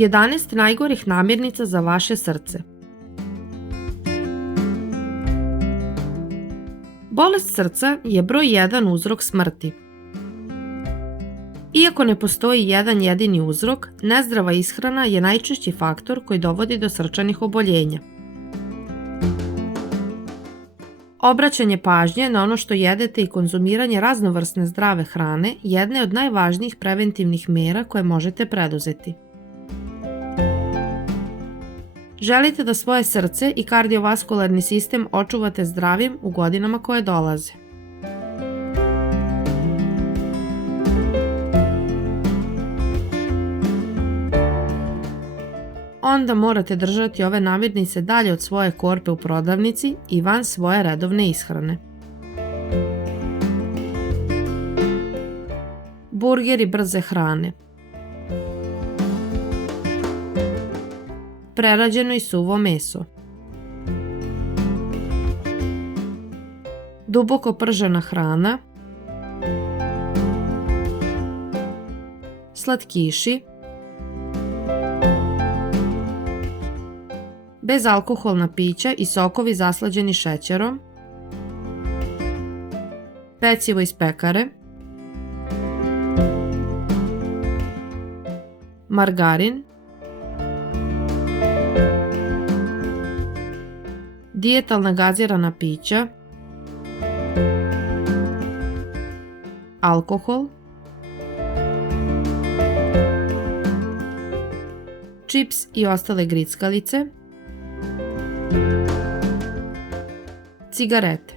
11 najgorih namirnica za vaše srce. Bolest srca je broj 1 uzrok smrti. Iako ne postoji jedan jedini uzrok, nezdrava ishrana je najčešći faktor koji dovodi do srčanih oboljenja. Obraćanje pažnje na ono što jedete i konzumiranje raznovrsne zdrave hrane jedna je od najvažnijih preventivnih mera koje možete preduzeti. Želite da svoje srce i kardiovaskularni sistem očuvate zdravim u godinama koje dolaze. Onda morate držati ove namirnice dalje od svoje korpe u prodavnici i van svoje redovne ishrane. Burgeri brze hrane. Prerađeno i suvo meso. Duboko pržena hrana. Slatkiši. Bezalkoholna pića i sokovi zaslađeni šećerom. Pecivo iz pekare. Margarin. Dijetalna gazirana pića. Alkohol. Čips i ostale grickalice. Cigarete.